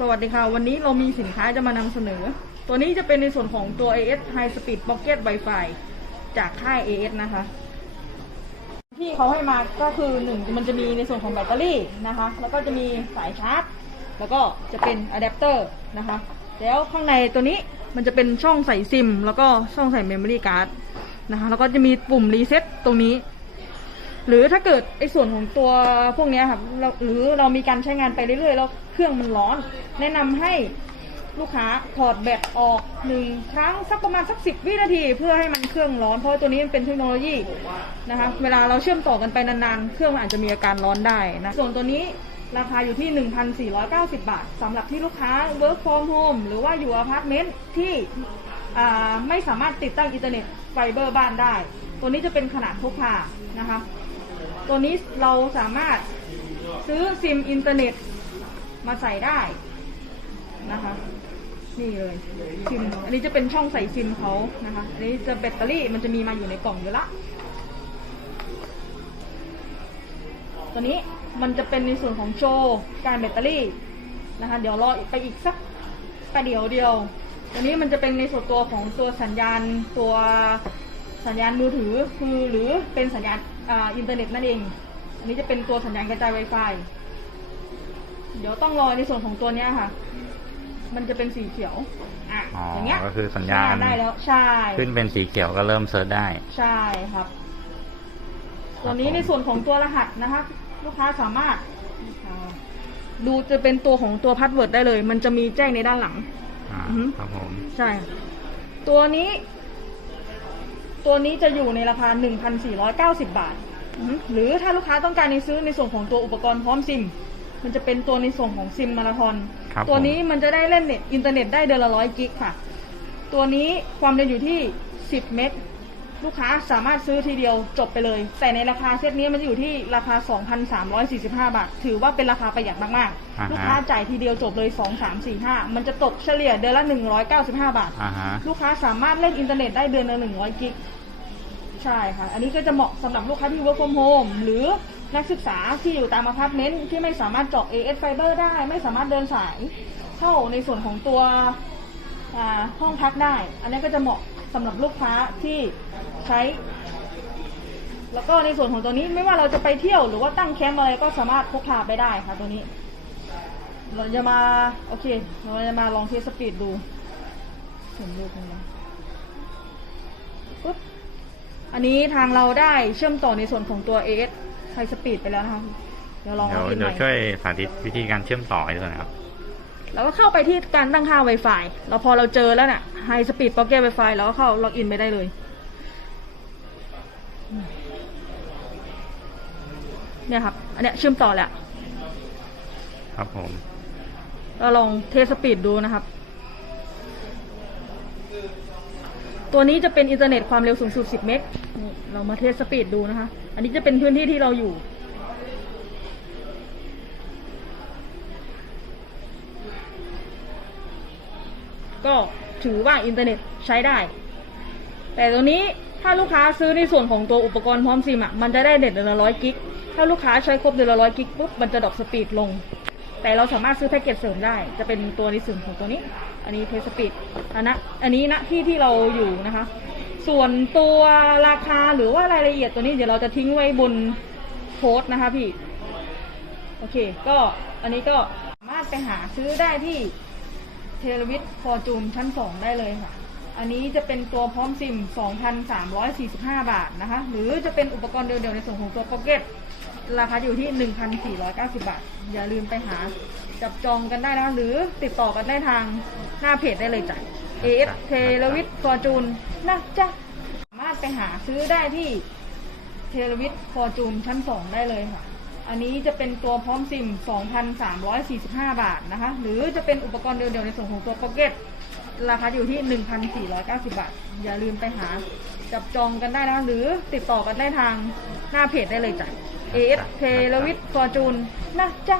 สวัสดีค่ะ วันนี้เรามีสินค้าจะมานำเสนอ ตัวนี้จะเป็นในส่วนของตัว AS High Speed Pocket Wi-Fi จากค่าย AS นะคะ ที่เขาให้มาก็คือหนึ่งมันจะมีในส่วนของแบตเตอรี่นะคะ แล้วก็จะมีสายชาร์จ แล้วก็จะเป็นอะแดปเตอร์นะคะ แล้วข้างในตัวนี้มันจะเป็นช่องใส่ซิม แล้วก็ช่องใส่เมมโมรี่การ์ดนะคะ แล้วก็จะมีปุ่มรีเซ็ตตรงนี้ หรือถ้าเกิดไอ้ส่วนของตัวพวกนี้ครับเราหรือเรามีการใช้งานไปเรื่อยๆ แล้วเครื่องมันร้อน แนะนำให้ลูกค้าถอดแบตออกหนึ่งครั้งสักประมาณสักสิบวินาที เพื่อให้มันเครื่องร้อนเพราะตัวนี้มันเป็นเทคโนโลยีนะคะเวลาเราเชื่อมต่อกันไปนานๆ เครื่องมันอาจจะมีอาการร้อนได้นะส่วนตัวนี้ราคาอยู่ที่ 1,490 บาทสำหรับที่ลูกค้า work from home หรือว่าอยู่อพาร์ตเมนต์ที่ไม่สามารถติดตั้งอินเทอร์เน็ตไฟเบอร์บ้านได้ ตัวนี้จะเป็นขนาดพกพานะคะ ตัวนี้เราสามารถซื้อซิมอินเทอร์เน็ตมาใส่ได้นะคะ นี่เลยซิมอันนี้จะเป็นช่องใส่ซิมเขานะคะ อันนี้จะแบตเตอรี่มันจะมีมาอยู่ในกล่องอยู่ละตัวนี้มันจะเป็นในส่วนของโชว์การแบตเตอรี่นะคะ เดี๋ยวรอไปอีกสักประเดี๋ยวเดียว ตัวนี้มันจะเป็นในส่วนตัวของตัวสัญญาณตัว สัญญาณมือถือคือหรือเป็นสัญญาณอ่าอินเทอร์เน็ตนั่นเอง อันนี้จะเป็นตัวสัญญาณกระจาย Wi-Fi เดี๋ยวต้องรอในส่วนของตัวเนี้ยค่ะ มันจะเป็นสีเขียว อะ อ๋อออย่างเงี้ยก็คือสัญญาณ ได้แล้ว ใช่ ขึ้นเป็นสีเขียวก็เริ่มเซิร์ชได้ ใช่ครับครับตัวนี้ผมในส่วนของตัวรหัสนะคะ ลูกค้าสามารถอ่าดูจะเป็นตัวของตัวพาสเวิร์ดได้เลย มันจะมีแจ้งในด้านหลัง อ่าอือฮึครับผม ใช่ ตัวนี้ ตัวนี้จะอยู่ในราคา 1,490 บาทอือฮึหรือถ้าลูกค้าต้องการในซื้อในส่วนของตัวอุปกรณ์พร้อมซิม มันจะเป็นตัวในส่วนของซิมมาราธอนครับตัวผมนี้มันจะได้เล่นเน็ตอินเทอร์เน็ตได้เดือนละร้อยกิกค่ะ ตัวนี้ความเร็วอยู่ที่ 10 เมกลูกค้าสามารถซื้อทีเดียวจบไปเลย แต่ในราคาเซตนี้มันจะอยู่ที่ราคา 2,345 บาท ถือว่าเป็นราคาประหยัดมากอ่าฮะๆลูกค้าจ่ายทีเดียวจบเลย 2 3 4 5 มันจะตกเฉลี่ยเดือนละ 195 บาท อ่าฮะ ลูกค้าสามารถเล่นอินเทอร์เน็ตได้เดือนละ100 กิก ใช่ค่ะ อันนี้ก็จะเหมาะสำหรับลูกค้าที่ work from home หรือนักศึกษาที่อยู่ตามอพาร์ตเมนต์ที่ไม่สามารถเจาะ AS fiber ได้ ไม่สามารถเดินสายเข้าในส่วนของตัวห้องพักได้ อันนี้ก็จะเหมาะสำหรับลูกค้าที่ใช้ แล้วก็ในส่วนของตัวนี้ไม่ว่าเราจะไปเที่ยวหรือว่าตั้งแคมป์อะไรก็สามารถพกพาไปได้ค่ะตัวนี้ เราจะมาโอเค เราจะมาลองเทสสปีดดูเห็นรูปไหมปุ๊บ อันนี้ทางเราได้เชื่อมต่อในส่วนของตัว AS High Speed ไปแล้วนะคะเดี๋ยวลองเดี๋ยวล็อกอินเดี๋ยวใหม่ช่วยสาธิตวิธีการเชื่อมต่อให้ด้วยนะครับแล้วก็เข้าไปที่การตั้งค่า Wi-Fi แล้วพอเราเจอแล้วเนี่ย High Speed Pocket Wi-Fi เราก็เข้าล็อกอินไปได้เลย เนี่ยครับ อันเนี้ยเชื่อมต่อแล้ว ครับผม เราลองเทสสปีดดูนะครับ ตัวนี้จะเป็นอินเทอร์เน็ตความเร็วสูงสุด 10 เมก นี่เรามาเทสสปีดดูนะคะ อันนี้จะเป็นพื้นที่ที่เราอยู่ ก็ถือว่าอินเทอร์เน็ตใช้ได้ แต่ตัวนี้ถ้าลูกค้าซื้อในส่วนของตัวอุปกรณ์พร้อมซิมอะ มันจะได้เน็ตเดือนละร้อยกิก ถ้าลูกค้าใช้ครบเดือนละร้อยกิกปุ๊บ มันจะดรอปสปีดลง แต่เราสามารถซื้อแพ็กเกจเสริมได้ จะเป็นตัวในส่วนของตัวนี้ อันนี้เทสสปีดอันนะอันนี้นะที่ที่เราอยู่นะคะ ส่วนตัวราคาหรือว่ารายละเอียดตัวนี้เดี๋ยวเราจะทิ้งไว้บนโพสต์นะคะพี่โอเค ก็อันนี้ก็สามารถไปหาซื้อได้ที่เทเลวิทฟอร์จูนชั้น2ได้เลยค่ะ อันนี้จะเป็นตัวพร้อมซิม 2,345 บาทนะคะ หรือจะเป็นอุปกรณ์เดียวๆในส่วนของตัวพ็อกเก็ตราคาอยู่ที่ 1,490 บาท อย่าลืมไปหาจับจองกันได้นะคะหรือติดต่อกันได้ทางหน้าเพจได้เลยจ้ะ AS เทเลวิทฟอร์จูนนะจ๊ะ ไปหาซื้อได้ที่เทเลวิทฟอร์จูนชั้น2ได้เลยค่ะ อันนี้จะเป็นตัวพร้อมซิม 2,345 บาทนะคะ หรือจะเป็นอุปกรณ์เดียวๆในส่วนของตัวพ็อกเก็ตราคาอยู่ที่ 1,490 บาท อย่าลืมไปหาจับจองกันได้นะคะหรือติดต่อกันได้ทางหน้าเพจได้เลยจ้ะ AS เทเลวิทฟอร์จูนนะจ๊ะ